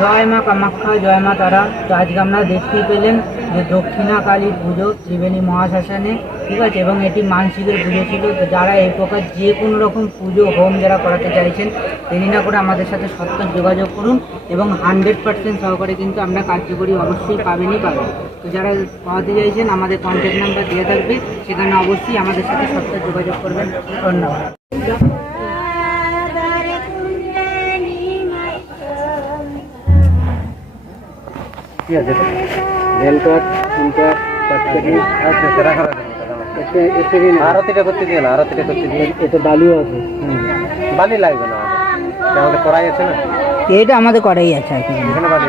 জয় মা কামাখ্যা, জয় মা তারা। তো আজকে আপনারা দেখতেই পেলেন যে দক্ষিণা কালীর পুজো ত্রিবেণী মহাশ্মশানে, ঠিক আছে? এবং এটি মানসিকের পুজো ছিল। তো যারা এই প্রকার যে কোনো রকম পুজো হোম যারা করাতে চাইছেন দেরি না করে আমাদের সাথে সত্তর যোগাযোগ করুন এবং হান্ড্রেড পার্সেন্ট সহকারে কিন্তু আমরা কার্যকরী অবশ্যই পাবেনই পাবেন। তো যারা পাওয়াতে চাইছেন, আমাদের কন্ট্যাক্ট নাম্বার দেওয়া থাকবে। সেখানে অবশ্যই আমাদের সাথে সত্তর যোগাযোগ করবেন। ধন্যবাদ। ঠিক আছে। রেলকট ফুলকট পাঁচকাঠি আচ্ছা সেরা করা আরতিটা করতে দিয়ে না আরতিটা করতে দিয়ে। এটা বালিও আছে। বালি লাগবে না আমাদের। করাই কড়াই আছে না? এটা আমাদের করাই আছে আর কি। এখানে বালি।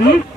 Mm-hmm.